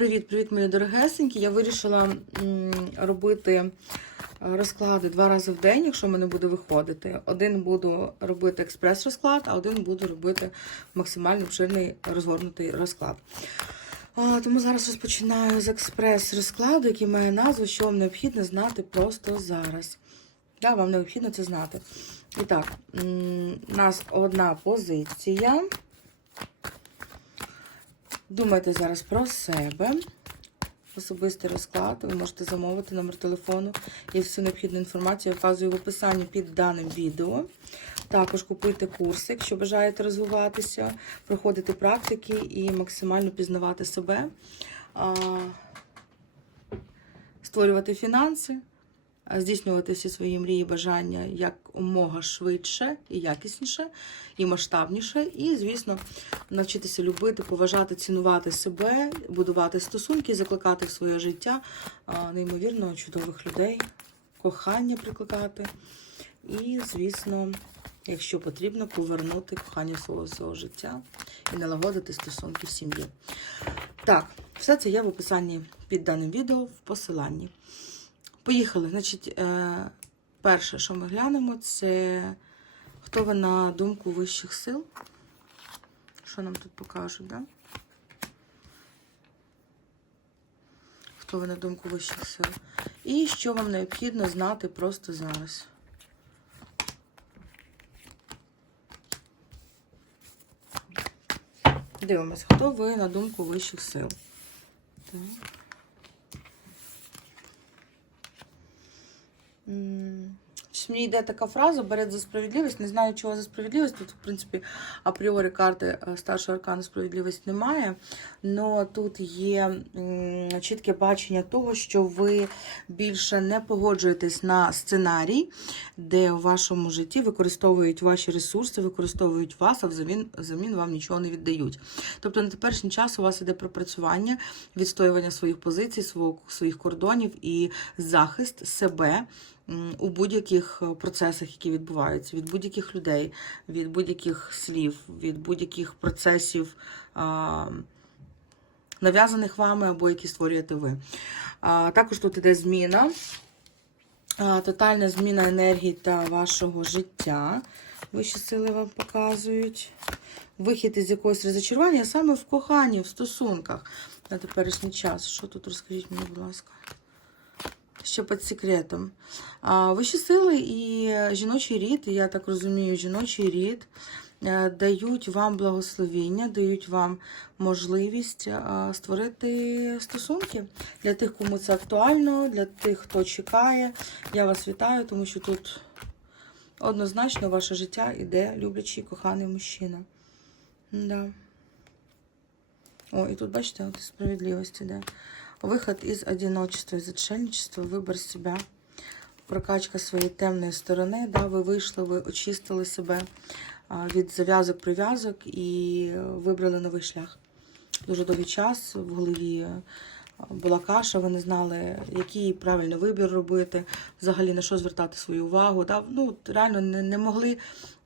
Привіт-привіт, мої дорогесенькі. Я вирішила робити е, розклади два рази в день, якщо мене буде виходити. Один буду робити експрес-розклад, а один буду робити максимально обширний розгорнутий розклад. Тому зараз розпочинаю з експрес-розкладу, який має назву, що вам необхідно знати просто зараз. Да, вам необхідно це знати. І так, у нас одна позиція. Думайте зараз про себе. Особистий розклад. Ви можете замовити номер телефону і всю необхідну інформацію я вказую в описанні під даним відео. Також купуйте курси, якщо бажаєте розвиватися, проходити практики і максимально пізнавати себе, створювати фінанси, здійснювати всі свої мрії, бажання як умога швидше і якісніше, і масштабніше. І, звісно, навчитися любити, поважати, цінувати себе, будувати стосунки, закликати в своє життя неймовірно чудових людей, кохання прикликати. І, звісно, якщо потрібно, повернути кохання свого свого життя і налагодити стосунки в сім'ї. Так, все це є в описанні під даним відео в посиланні. Поїхали. Значить, е, перше, що ми глянемо, це хто ви на думку вищих сил. Що нам тут покажуть, да? Хто ви на думку вищих сил? І що вам необхідно знати просто зараз. Дивимось, хто ви на думку вищих сил. Так. 嗯 щось Мені йде така фраза, берет за справедливість. Не знаю, чого за справедливість. Тут, в принципі, апріорі карти е, старшого аркану справедливість немає. Но тут є чітке бачення того, що ви більше не погоджуєтесь на сценарій, де у вашому житті використовують ваші ресурси, використовують вас, а взамін, взамін вам нічого не віддають. Тобто на теперішній час у вас іде пропрацювання, відстоювання своїх позицій, своїх кордонів і захист себе у будь-яких е, процесах, які відбуваються, від будь-яких людей, від будь-яких слів, від будь-яких процесів. Нав'язаних вами або які створюєте ви. Також тут іде зміна, тотальна зміна енергії та вашого життя. Вищі сили вам показують. Вихід із якогось розочарування саме в коханні, в стосунках на теперішній час. Що тут розкажіть мені, будь ласка? Ще під секретом. Вищі сили і жіночий рід, я так розумію, жіночий рід е, дають вам благословіння, дають вам можливість е, створити стосунки для тих, кому це актуально, для тих, хто чекає. Я вас вітаю, тому що тут однозначно ваше життя іде люблячий коханий мужчина. Да. О, і тут, бачите, от справедливість іде. Выход из одиночества, из отшельничества, вибір себе, прокачка своєї темної сторони. Да, ви вийшли, ви очистили себе від зав'язок, прив'язок і вибрали новий шлях. Дуже довгий час в голові була каша, ви не знали, який правильний вибір робити, взагалі на що звертати свою увагу. Да? Ну, реально не, не, могли,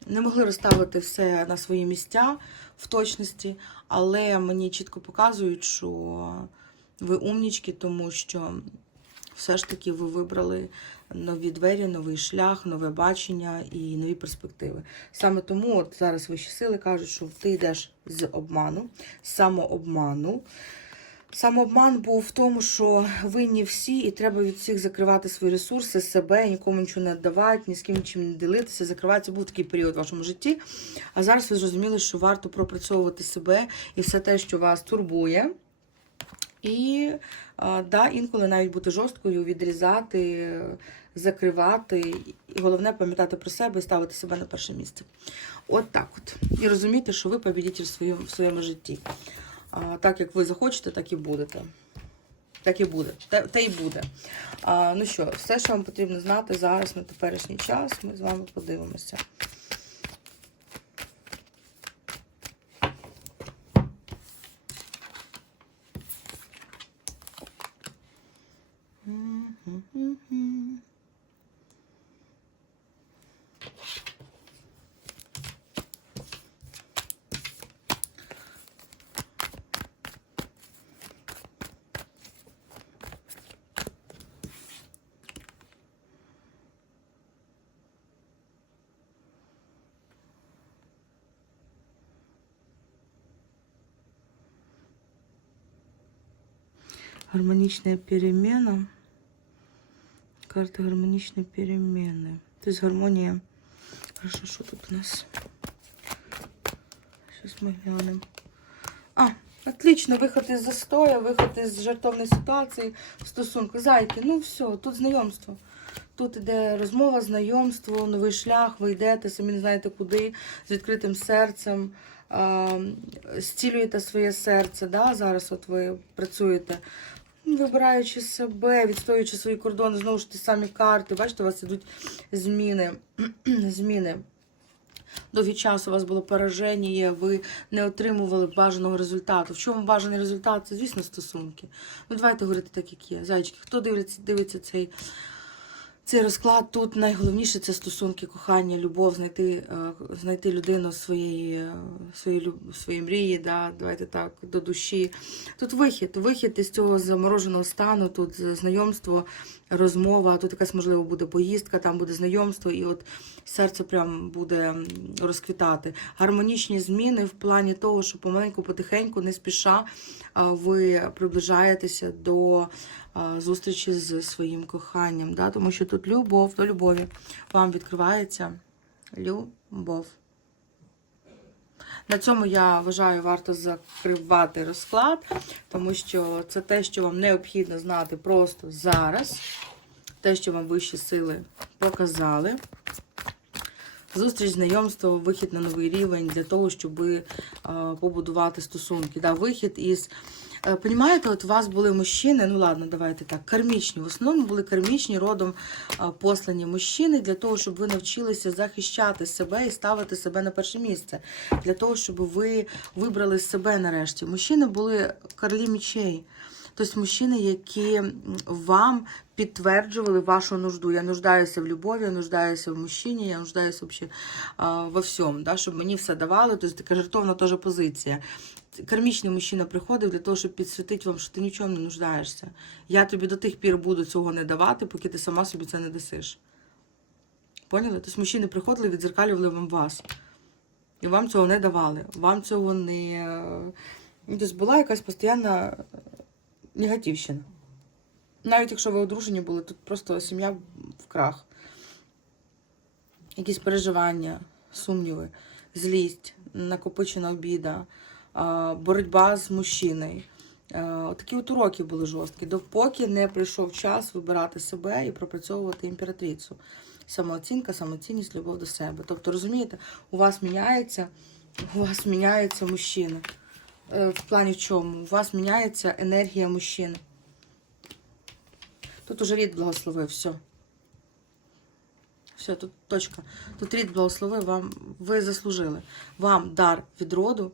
не могли розставити все на свої місця в точності, але мені чітко показують, що ви умнічки, тому що все ж таки ви вибрали нові двері, новий шлях, нове бачення і нові перспективи. Саме тому от зараз вищі сили кажуть, що ти йдеш з обману, самообману. Самообман був в тому, що винні всі, і треба від всіх закривати свої ресурси, себе, нікому нічого не віддавати, ні з ким нічим не ділитися, закривати. Був такий період в вашому житті. А зараз ви зрозуміли, що варто пропрацьовувати себе і все те, що вас турбує. І да, інколи навіть бути жорсткою, відрізати, закривати. І головне пам'ятати про себе і ставити себе на перше місце. От так от. І розуміти, що ви побідітель в своєму, житті. Так як ви захочете, так і будете. Так і буде. Те, те і буде. А, ну що, все, що вам потрібно знати зараз на теперішній час, ми з вами подивимося. Гармоничная перемена. Карта гармоничной перемены. То есть гармония. Хорошо, что тут у нас? Сейчас мы глянем. А, отлично, виход із застоя, виход із жартовної ситуації в стосунках. Зайки, ну все, тут знайомство. Тут іде розмова, знайомство, новий шлях, ви йдете, самі не знаєте куди, з відкритим серцем, а, зцілюєте своє серце. Да? Зараз от ви працюєте, вибираючи себе, відстоюючи свої кордони, знову ж ті самі карти. Бачите, у вас ідуть зміни. зміни. Довгий час у вас було пораження, ви не отримували бажаного результату. В чому бажаний результат? Це, звісно, стосунки. Ну, давайте говорити так, як є. Зайчики, хто дивиться, дивиться цей, цей розклад? Тут найголовніше це стосунки, кохання, любов, знайти, е, знайти людину своєї, е, своєї, своєї мрії, да, давайте так, до душі. Тут вихід, вихід із цього замороженого стану, тут знайомство, розмова, тут якась, можливо, буде поїздка, там буде знайомство, і от серце прям буде розквітати. Гармонічні зміни в плані того, що помаленьку, потихеньку, не спіша ви приближаєтеся до зустрічі з своїм коханням. Да? Тому що тут любов до любові вам відкривається любов. На цьому я вважаю, варто закривати розклад, тому що це те, що вам необхідно знати просто зараз. Те, що вам вищі сили показали. Зустріч, знайомство, вихід на новий рівень для того, щоб е, побудувати стосунки. Да, вихід із. е, Понімаєте, от у вас були мужчини, ну ладно, давайте так, кармічні. В основному були кармічні родом е, послані мужчини для того, щоб ви навчилися захищати себе і ставити себе на перше місце. Для того, щоб ви вибрали себе нарешті. Мужчини були королі мічей. Тобто мужчини, які вам підтверджували вашу нужду. Я нуждаюся в любові, я нуждаюся в мужчині, я нуждаюся а, во всьому, да, щоб мені все давали. Тобто така жертовна теж позиція. Кармічний мужчина приходив для того, щоб підсвітити вам, що ти нічого не нуждаєшся. Я тобі до тих пір буду цього не давати, поки ти сама собі це не дасиш. Поняли? Тобто мужчини приходили, відзеркалювали вам вас. І вам цього не давали. Вам цього не. Ну, Тобто була якась постійна негативщина. Навіть якщо ви одружені були, тут просто сім'я в крах. Якісь переживання, сумніви, злість, накопичена обіда, боротьба з мужчиною. Такі от уроки були жорсткі, допоки не прийшов час вибирати себе і пропрацьовувати імператрицю. Самооцінка, самоцінність, любов до себе. Тобто, розумієте, у вас міняється, у вас міняється мужчина. Е, В плані чому? У вас міняється енергія мужчини. Тут уже рід благословив, все. Все, тут точка. Тут рід благословив, вам, ви заслужили. Вам дар від роду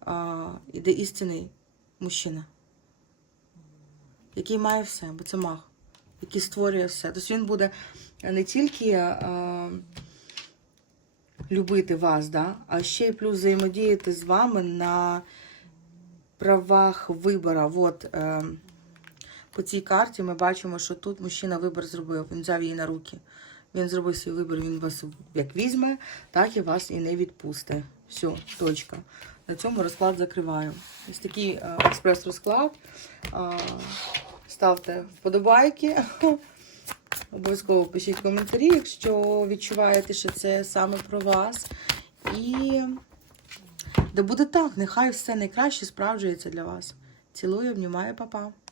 а, іде істинний мужчина, який має все, бо це маг, який створює все. Тобто він буде не тільки а, любити вас, да, а ще й плюс взаємодіяти з вами на правах вибора. От, е, по цій карті ми бачимо, що тут мужчина вибір зробив. Він взяв її на руки. Він зробив свій вибір, він вас як візьме, так і вас і не відпусте. Все, точка. На цьому розклад закриваю. Ось такий е, експрес-розклад. Е, ставте вподобайки. Обов'язково пишіть коментарі, якщо відчуваєте, що це саме про вас. І да буде так, нехай все найкраще справджується для вас. Цілую, обнімаю, папа.